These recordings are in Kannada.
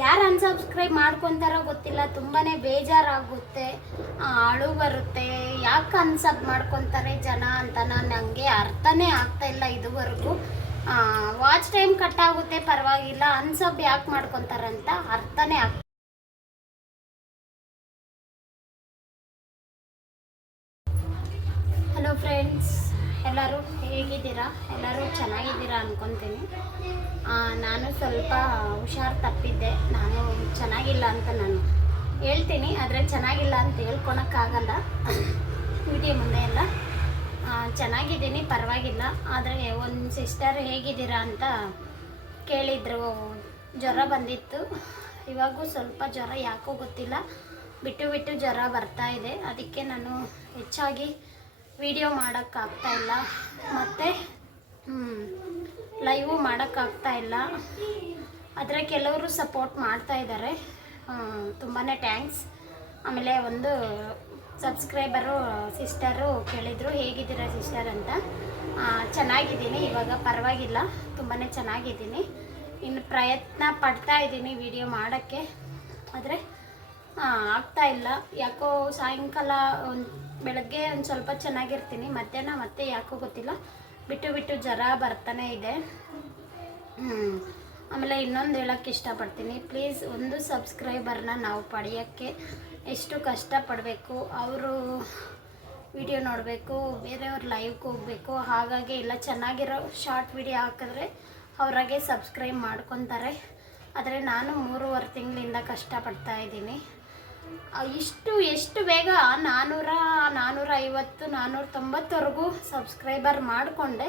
ಯಾರು ಅನ್ಸಬ್ಸ್ಕ್ರೈಬ್ ಮಾಡ್ಕೊತಾರೋ ಗೊತ್ತಿಲ್ಲ ತುಂಬಾ ಬೇಜಾರಾಗುತ್ತೆ ಅಳು ಬರುತ್ತೆ. ಯಾಕೆ ಅನ್ಸಬ್ ಮಾಡ್ಕೊತಾರೆ ಜನ ಅಂತ ನನಗೆ ಅರ್ಥನೇ ಆಗ್ತಾ ಇಲ್ಲ ಇದುವರೆಗೂ. ವಾಚ್ ಟೈಮ್ ಕಟ್ ಆಗುತ್ತೆ, ಪರವಾಗಿಲ್ಲ ಅನ್ಸಬ್ ಯಾಕೆ ಮಾಡ್ಕೊತಾರಂತ ಅರ್ಥನೇ ಆಗ್ತಾ ಹಲೋ ಫ್ರೆಂಡ್ಸ್ ಎಲ್ಲರೂ? ಹೇಗಿದ್ದೀರಾ? ಎಲ್ಲರೂ ಚೆನ್ನಾಗಿದ್ದೀರಾ ಅಂದ್ಕೊತೀನಿ ನಾನು ಸ್ವಲ್ಪ ಹುಷಾರು ತಪ್ಪಿದ್ದೆ. ನಾನು ಚೆನ್ನಾಗಿಲ್ಲ ಅಂತ ನಾನು ಹೇಳ್ತೀನಿ. ಆದರೆ ಚೆನ್ನಾಗಿಲ್ಲ ಅಂತ ಹೇಳ್ಕೊಳಕ್ಕಾಗಲ್ಲ. ವಿಡಿಯೋ ಮುಂದೆ ಎಲ್ಲ. ಚೆನ್ನಾಗಿದ್ದೀನಿ, ಪರವಾಗಿಲ್ಲ. ಆದರೆ ಒಂದು ಸಿಸ್ಟರ್ ಹೇಗಿದ್ದೀರಾ ಅಂತ ಕೇಳಿದ್ರು. ಜ್ವರ ಬಂದಿತ್ತು. ಇವಾಗೂ ಸ್ವಲ್ಪ ಜ್ವರ ಯಾಕೋ ಗೊತ್ತಿಲ್ಲ. ಬಿಟ್ಟು ಬಿಟ್ಟು ಜ್ವರ ಬರ್ತಾ ಇದೆ. ಅದಕ್ಕೆ ನಾನು ಹೆಚ್ಚಾಗಿ ವಿಡಿಯೋ ಮಾಡೋಕ್ಕಾಗ್ತಾ ಇಲ್ಲ. ಮತ್ತು ಲೈವು ಮಾಡೋಕ್ಕಾಗ್ತಾ ಇಲ್ಲ. ಆದರೆ ಕೆಲವರು ಸಪೋರ್ಟ್ ಮಾಡ್ತಾ ಇದ್ದಾರೆ ತುಂಬಾ ಥ್ಯಾಂಕ್ಸ್ ಆಮೇಲೆ ಒಂದು ಸಬ್ಸ್ಕ್ರೈಬರು ಸಿಸ್ಟರು ಕೇಳಿದರು, ಹೇಗಿದ್ದೀರಾ ಸಿಸ್ಟರ್ ಅಂತ. ಚೆನ್ನಾಗಿದ್ದೀನಿ, ಇವಾಗ ಪರವಾಗಿಲ್ಲ. ತುಂಬಾ ಚೆನ್ನಾಗಿದ್ದೀನಿ. ಇನ್ನು ಪ್ರಯತ್ನ ಪಡ್ತಾ ಇದ್ದೀನಿ ವಿಡಿಯೋ ಮಾಡೋಕ್ಕೆ. ಆದರೆ ಆಗ್ತಾ ಇಲ್ಲ. ಯಾಕೋ ಸಾಯಂಕಾಲ ಒಂದು ಬೆಳಗ್ಗೆ ಒಂದು ಸ್ವಲ್ಪ ಚೆನ್ನಾಗಿರ್ತೀನಿ. ಮಧ್ಯಾಹ್ನ ಮತ್ತೆ ಯಾಕೋ ಗೊತ್ತಿಲ್ಲ. ಬಿಟ್ಟು ಬಿಟ್ಟು ಜ್ವರ ಬರ್ತಾನೆ ಇದೆ. ಆಮೇಲೆ ಇನ್ನೊಂದು ಹೇಳೋಕ್ಕೆ ಇಷ್ಟಪಡ್ತೀನಿ. ಪ್ಲೀಸ್ ಒಂದು ಸಬ್ಸ್ಕ್ರೈಬರ್ನ ನಾವು ಪಡೆಯೋಕ್ಕೆ ಎಷ್ಟು ಕಷ್ಟಪಡಬೇಕು, ಅವರು ವಿಡಿಯೋ ನೋಡಬೇಕು, ಬೇರೆಯವ್ರ ಲೈವ್ಗೆ ಹೋಗಬೇಕು, ಹಾಗಾಗಿ ಇಲ್ಲ, ಚೆನ್ನಾಗಿರೋ ಶಾರ್ಟ್ ವಿಡಿಯೋ ಹಾಕಿದ್ರೆ ಅವರಾಗೆ ಸಬ್ಸ್ಕ್ರೈಬ್ ಮಾಡ್ಕೊತಾರೆ. ಆದರೆ ನಾನು ಮೂರುವರೆ ತಿಂಗಳಿಂದ ಕಷ್ಟಪಡ್ತಾ ಇದ್ದೀನಿ. ಇಷ್ಟು, ಎಷ್ಟು ಬೇಗ ನಾನ್ನೂರ ನಾನ್ನೂರ ಐವತ್ತು ನಾನ್ನೂರ ತೊಂಬತ್ತವರೆಗೂ ಸಬ್ಸ್ಕ್ರೈಬರ್ ಮಾಡಿಕೊಂಡೆ.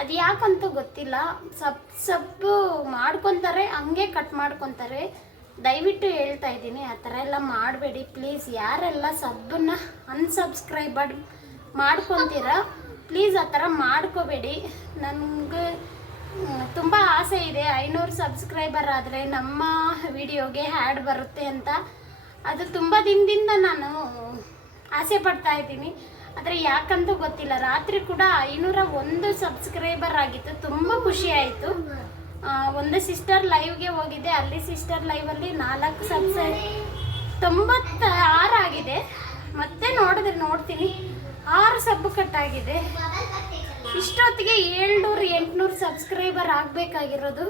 ಅದು ಯಾಕಂತೂ ಗೊತ್ತಿಲ್ಲ. ಸಬ್, ಸಬ್ಬು ಮಾಡ್ಕೊತಾರೆ, ಹಂಗೆ ಕಟ್ ಮಾಡ್ಕೊತಾರೆ. ದಯವಿಟ್ಟು ಹೇಳ್ತಾ ಇದ್ದೀನಿ, ಆ ಥರ ಎಲ್ಲ ಮಾಡಬೇಡಿ. ಪ್ಲೀಸ್ ಯಾರೆಲ್ಲ ಸಬ್ಬನ್ನ ಅನ್ಸಬ್ಸ್ಕ್ರೈಬರ್ ಮಾಡ್ಕೊತೀರ ಪ್ಲೀಸ್ ಆ ಥರ ಮಾಡ್ಕೋಬೇಡಿ. ನನಗೆ ತುಂಬ ಆಸೆ ಇದೆ. ಐನೂರು ಸಬ್ಸ್ಕ್ರೈಬರ್ ಆದರೆ ನಮ್ಮ ವಿಡಿಯೋಗೆ ಹ್ಯಾಡ್ ಬರುತ್ತೆ ಅಂತ. ಅದು ತುಂಬ ದಿನದಿಂದ ನಾನು ಆಸೆ ಪಡ್ತಾ ಇದ್ದೀನಿ. ಆದರೆ ಯಾಕಂತ ಗೊತ್ತಿಲ್ಲ. ರಾತ್ರಿ ಕೂಡ ಐನೂರ ಒಂದು ಸಬ್ಸ್ಕ್ರೈಬರ್ ಆಗಿತ್ತು. ತುಂಬ ಖುಷಿ ಆಯಿತು. ಒಂದು ಸಿಸ್ಟರ್ ಲೈವ್ಗೆ ಹೋಗಿದ್ದೆ. ಅಲ್ಲಿ ಸಿಸ್ಟರ್ ಲೈವಲ್ಲಿ ನಾಲ್ಕು ಸಬ್ಸ್ಕ್ರೈ ತೊಂಬತ್ತ ಆರು ಆಗಿದೆ. ಮತ್ತೆ ನೋಡಿದ್ರೆ ನೋಡ್ತೀನಿ. ಆರು ಸಬ್ಬು ಕಟ್ಟಾಗಿದೆ ಇಷ್ಟೊತ್ತಿಗೆ ಏಳ್ನೂರು ಎಂಟುನೂರು ಸಬ್ಸ್ಕ್ರೈಬರ್ ಆಗಬೇಕಾಗಿರೋದು.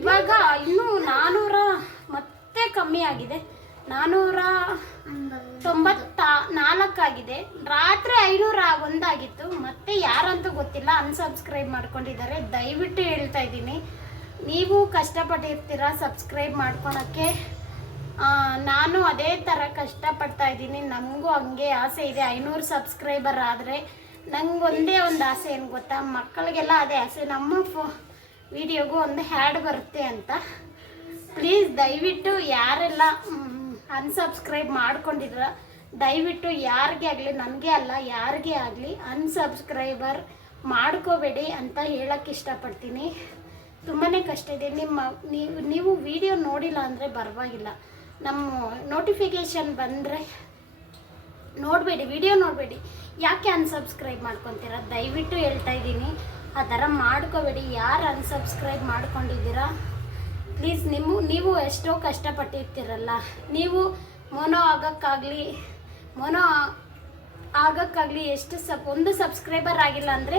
ಇವಾಗ ಇನ್ನೂ ನಾನ್ನೂರ ಮತ್ತೆ ಕಮ್ಮಿ ಆಗಿದೆ. ನಾನ್ನೂರ ತೊಂಬತ್ತ ನಾಲ್ಕಾಗಿದೆ. ರಾತ್ರಿ ಐನೂರ ಒಂದಾಗಿತ್ತು. ಮತ್ತೆ ಯಾರಂತೂ ಗೊತ್ತಿಲ್ಲ. ಅನ್ಸಬ್ಸ್ಕ್ರೈಬ್ ಮಾಡ್ಕೊಂಡಿದ್ದಾರೆ. ದಯವಿಟ್ಟು ಹೇಳ್ತಾ ಇದ್ದೀನಿ. ನೀವು ಕಷ್ಟಪಟ್ಟಿರ್ತೀರ ಸಬ್ಸ್ಕ್ರೈಬ್ ಮಾಡ್ಕೊಳಕ್ಕೆ? ನಾನು ಅದೇ ಥರ ಕಷ್ಟಪಡ್ತಾ ಇದ್ದೀನಿ. ನಮಗೂ ಹಂಗೆ ಆಸೆ ಇದೆ. ಐನೂರು ಸಬ್ಸ್ಕ್ರೈಬರ್ ಆದರೆ ನಂಗೆ ಒಂದು ಆಸೆ ಏನು ಗೊತ್ತಾ? ಮಕ್ಕಳಿಗೆಲ್ಲ ಅದೇ ಆಸೆ. ನಮ್ಮ ಫೋ ವಿಡಿಯೋಗೂ ಒಂದು ಹ್ಯಾಡ್ ಬರುತ್ತೆ ಅಂತ. ಪ್ಲೀಸ್ ದಯವಿಟ್ಟು ಯಾರೆಲ್ಲ ಅನ್ಸಬ್ಸ್ಕ್ರೈಬ್ ಮಾಡ್ಕೊಂಡಿದ್ರ, ದಯವಿಟ್ಟು ಯಾರಿಗೆ ಆಗಲಿ, ನನಗೆ ಅಲ್ಲ, ಯಾರಿಗೆ ಆಗಲಿ ಅನ್ಸಬ್ಸ್ಕ್ರೈಬರ್ ಮಾಡ್ಕೋಬೇಡಿ ಅಂತ ಹೇಳಕ್ಕೆ ಇಷ್ಟಪಡ್ತೀನಿ. ತುಂಬಾ ಕಷ್ಟ ಇದೆ. ನಿಮ್ಮ, ನೀವು ನೀವು ವಿಡಿಯೋ ನೋಡಿಲ್ಲ ಅಂದರೆ ಪರವಾಗಿಲ್ಲ. ನಮ್ಮ ನೋಟಿಫಿಕೇಷನ್ ಬಂದರೆ ನೋಡಬೇಡಿ ವಿಡಿಯೋ ನೋಡಬೇಡಿ. ಯಾಕೆ ಅನ್ಸಬ್ಸ್ಕ್ರೈಬ್ ಮಾಡ್ಕೊತೀರಾ? ದಯವಿಟ್ಟು ಹೇಳ್ತಾ ಇದ್ದೀನಿ. ಆ ಥರ ಮಾಡ್ಕೋಬೇಡಿ. ಯಾರು ಅನ್ಸಬ್ಸ್ಕ್ರೈಬ್ ಮಾಡ್ಕೊಂಡಿದ್ದೀರಾ? ಪ್ಲೀಸ್ ನಿಮ್ಮ ನೀವು ಎಷ್ಟೋ ಕಷ್ಟಪಟ್ಟಿರ್ತೀರಲ್ಲ. ನೀವು ಮೊನೋ ಆಗೋಕ್ಕಾಗಲಿ ಮೊನೋ ಆಗೋಕ್ಕಾಗಲಿ ಎಷ್ಟು ಸಬ್ ಒಂದು ಸಬ್ಸ್ಕ್ರೈಬರ್ ಆಗಿಲ್ಲ ಅಂದರೆ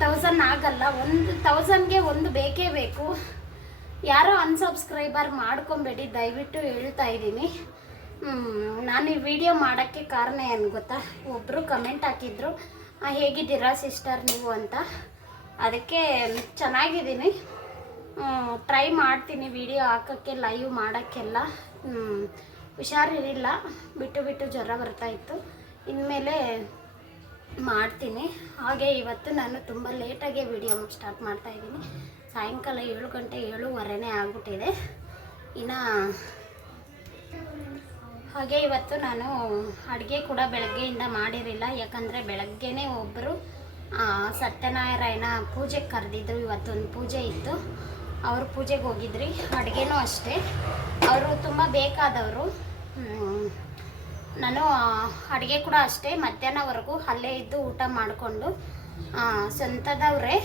ತೌಸಂಡ್ ಆಗಲ್ಲ. ಒಂದು ತೌಸಂಡ್ಗೆ ಒಂದು ಬೇಕೇ ಬೇಕು. ಯಾರೋ ಅನ್ಸಬ್ಸ್ಕ್ರೈಬರ್ ಮಾಡ್ಕೊಬೇಡಿ ದಯವಿಟ್ಟು ಹೇಳ್ತಾ ಇದ್ದೀನಿ. ನಾನು ಈ ವಿಡಿಯೋ ಮಾಡೋಕ್ಕೆ ಕಾರಣ ಏನು ಗೊತ್ತಾ? ಒಬ್ಬರು ಕಮೆಂಟ್ ಹಾಕಿದ್ರು "ಆ, ಹೇಗಿದ್ದೀರಾ ಸಿಸ್ಟರ್ ನೀವು ಅಂತ? ಅದಕ್ಕೆ ಚೆನ್ನಾಗಿದ್ದೀನಿ. ಟ್ರೈ ಮಾಡ್ತೀನಿ ವಿಡಿಯೋ ಹಾಕೋಕ್ಕೆ ಲೈವ್ ಮಾಡೋಕ್ಕೆಲ್ಲ. ಹುಷಾರಿರಲಿಲ್ಲ. ಬಿಟ್ಟು ಬಿಟ್ಟು ಜ್ವರ ಬರ್ತಾ ಇತ್ತು. ಇನ್ಮೇಲೆ ಮಾಡ್ತೀನಿ. ಹಾಗೆ ಇವತ್ತು ನಾನು ತುಂಬ ಲೇಟಾಗೆ ವಿಡಿಯೋ ಸ್ಟಾರ್ಟ್ ಮಾಡ್ತಾ ಇದ್ದೀನಿ. ಸಾಯಂಕಾಲ ಏಳು ಗಂಟೆ, ಏಳುವರೆನೇ ಆಗ್ಬಿಟ್ಟಿದೆ. ಇನ್ನು ಹಾಗೆ ಇವತ್ತು ನಾನು ಅಡುಗೆ ಕೂಡ ಬೆಳಗ್ಗೆಯಿಂದ ಮಾಡಿರಲಿಲ್ಲ. ಯಾಕಂದರೆ ಬೆಳಗ್ಗೆನೇ ಒಬ್ಬರು ಸತ್ಯನಾರಾಯಣ ಪೂಜೆಗೆ ಕರೆದಿದ್ರು. ಇವತ್ತೊಂದು ಪೂಜೆ ಇತ್ತು. ಅವ್ರ ಪೂಜೆಗೆ ಹೋಗಿದ್ರಿ, ಅಡುಗೆನೂ ಅಷ್ಟೇ. ಅವರು ತುಂಬ ಬೇಕಾದವರು. ನಾನು ಅಡುಗೆ ಕೂಡ ಅಷ್ಟೇ, ಮಧ್ಯಾಹ್ನವರೆಗೂ ಅಲ್ಲೇ ಇದ್ದು ಊಟ ಮಾಡಿಕೊಂಡು ಸ್ವಂತದವ್ರೆ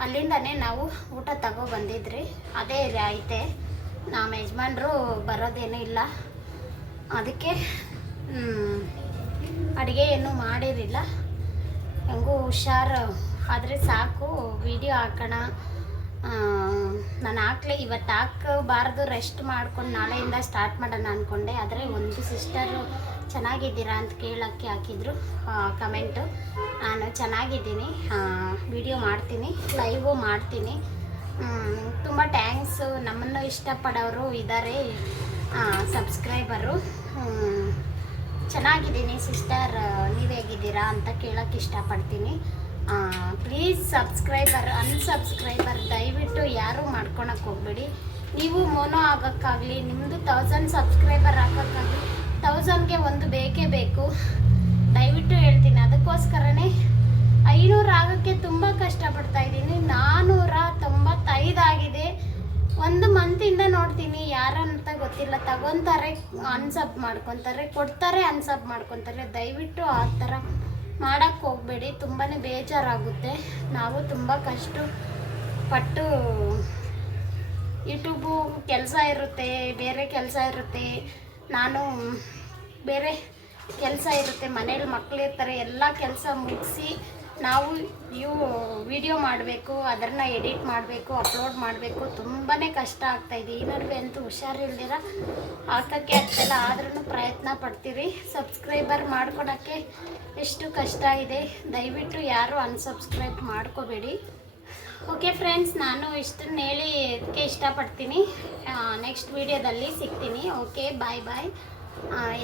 ಅಲ್ಲಿಂದನೇ ನಾವು ಊಟ ತಗೋ ಬಂದಿದ್ರಿ. ಅದೇ ಐತೆ. ನಮ್ಮ ಯಜಮಾನ್ರು ಬರೋದೇನೂ ಇಲ್ಲ. ಅದಕ್ಕೆ ಅಡುಗೆ ಏನು ಮಾಡಿರಲಿಲ್ಲ. ಹೆಂಗೂ ಹುಷಾರು. ಆದರೆ ಸಾಕು ವಿಡಿಯೋ ಹಾಕೋಣ. ನಾನು ಹಾಕ್ಲೆ, ಇವತ್ತು ಹಾಕಬಾರ್ದು ರೆಸ್ಟ್ ಮಾಡ್ಕೊಂಡು ನಾಳೆಯಿಂದ ಸ್ಟಾರ್ಟ್ ಮಾಡೋಣ ಅಂದ್ಕೊಂಡೆ ಆದರೆ ಒಂದು ಸಿಸ್ಟರು ಚೆನ್ನಾಗಿದ್ದೀರಾ ಅಂತ ಕೇಳೋಕ್ಕೆ ಹಾಕಿದ್ರು ಕಮೆಂಟು ನಾನು ಚೆನ್ನಾಗಿದ್ದೀನಿ ವಿಡಿಯೋ ಮಾಡ್ತೀನಿ ಲೈವು ಮಾಡ್ತೀನಿ. ತುಂಬ ಟ್ಯಾಂಕ್ಸು ನಮ್ಮನ್ನು ಇಷ್ಟಪಡೋರು ಇದ್ದಾರೆ ಸಬ್ಸ್ಕ್ರೈಬರು ಚೆನ್ನಾಗಿದ್ದೀನಿ ಸಿಸ್ಟರ್ ನೀವು ಹೇಗಿದ್ದೀರಾ ಅಂತ ಕೇಳೋಕ್ಕೆ ಇಷ್ಟಪಡ್ತೀನಿ. ಪ್ಲೀಸ್ ಸಬ್ಸ್ಕ್ರೈಬರ್ ಅನ್ಸಬ್ಸ್ಕ್ರೈಬರ್ ದಯವಿಟ್ಟು ಯಾರೂ ಮಾಡ್ಕೊಳಕ್ಕೆ ಹೋಗ್ಬೇಡಿ. ನೀವು ಮೋನೋ ಆಗೋಕ್ಕಾಗಲಿ ನಿಮ್ಮದು ತೌಸಂಡ್ ಸಬ್ಸ್ಕ್ರೈಬರ್ ಆಗೋಕ್ಕಾಗಲಿ ತೌಸಂಡ್ಗೆ ಒಂದು ಬೇಕೇ ಬೇಕು. ದಯವಿಟ್ಟು ಹೇಳ್ತೀನಿ, ಅದಕ್ಕೋಸ್ಕರನೇ ಐನೂರು ಆಗೋಕ್ಕೆ ತುಂಬ ಕಷ್ಟಪಡ್ತಾ ಇದ್ದೀನಿ. ನಾನ್ನೂರ ತೊಂಬತ್ತೈದು ಆಗಿದೆ. ಒಂದು ಮಂತಿಂದ ನೋಡ್ತೀನಿ, ಯಾರಂತ ಗೊತ್ತಿಲ್ಲ. ತಗೊತಾರೆ ಅನ್ಸಬ್ ಮಾಡ್ಕೊತಾರೆ, ಕೊಡ್ತಾರೆ ಅನ್ಸಬ್ ಮಾಡ್ಕೊತಾರೆ. ದಯವಿಟ್ಟು ಆ ಥರ ಮಾಡೋಕ್ಕೆ ಹೋಗಬೇಡಿ ತುಂಬಾ ಬೇಜಾರಾಗುತ್ತೆ. ನಾವು ತುಂಬ ಕಷ್ಟ ಪಟ್ಟು ಯೂಟ್ಯೂಬು ಕೆಲಸ ಇರುತ್ತೆ, ಬೇರೆ ಕೆಲಸ ಇರುತ್ತೆ. ನಾನು ಬೇರೆ ಕೆಲಸ ಇರುತ್ತೆ, ಮನೇಲಿ ಮಕ್ಕಳಿರ್ತಾರೆ ಎಲ್ಲ ಕೆಲಸ ಮುಗಿಸಿ ನಾವು ಇವು ವಿಡಿಯೋ ಮಾಡಬೇಕು, ಅದನ್ನು ಎಡಿಟ್ ಮಾಡಬೇಕು, ಅಪ್ಲೋಡ್ ಮಾಡಬೇಕು ತುಂಬಾ ಕಷ್ಟ ಆಗ್ತಾಯಿದೆ ಈ ನಡುವೆ ಅಂತೂ ಹುಷಾರಿಲ್ದಿರ ಹಾಕೋಕ್ಕೆ ಆಗ್ತಾಯಿಲ್ಲ ಆದ್ರೂ ಪ್ರಯತ್ನ ಪಡ್ತೀವಿ ಸಬ್ಸ್ಕ್ರೈಬರ್ ಮಾಡ್ಕೊಳಕ್ಕೆ ಎಷ್ಟು ಕಷ್ಟ ಇದೆ, ದಯವಿಟ್ಟು ಯಾರು ಅನ್ಸಬ್ಸ್ಕ್ರೈಬ್ ಮಾಡ್ಕೋಬೇಡಿ. ಓಕೆ ಫ್ರೆಂಡ್ಸ್ ನಾನು ಇಷ್ಟನ್ನು ಹೇಳಿ ಇದಕ್ಕೆ ಇಷ್ಟಪಡ್ತೀನಿ ನೆಕ್ಸ್ಟ್ ವಿಡಿಯೋದಲ್ಲಿ ಸಿಗ್ತೀನಿ. ಓಕೆ ಬಾಯ್ ಬಾಯ್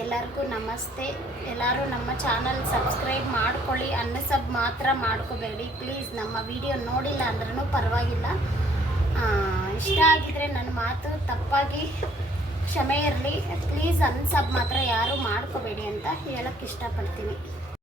ಎಲ್ಲರಿಗೂ ನಮಸ್ತೆ. ಎಲ್ಲರೂ ನಮ್ಮ ಚಾನಲ್ ಸಬ್ಸ್ಕ್ರೈಬ್ ಮಾಡ್ಕೊಳ್ಳಿ. ಅನ್ನ ಸಬ್ ಮಾತ್ರ ಮಾಡ್ಕೋಬೇಡಿ. ಪ್ಲೀಸ್, ನಮ್ಮ ವಿಡಿಯೋ ನೋಡಿಲ್ಲ ಅಂದ್ರೂ ಪರವಾಗಿಲ್ಲ. ಇಷ್ಟ ಆಗಿದ್ರೆ ನನ್ನ ಮಾತು ತಪ್ಪಾಗಿ ಕ್ಷಮೆ ಇರಲಿ. ಪ್ಲೀಸ್ ಅನ್ಸಬ್ ಮಾತ್ರ ಯಾರೂ ಮಾಡ್ಕೋಬೇಡಿ ಅಂತ ಹೇಳಕ್ಕೆ ಇಷ್ಟಪಡ್ತೀನಿ.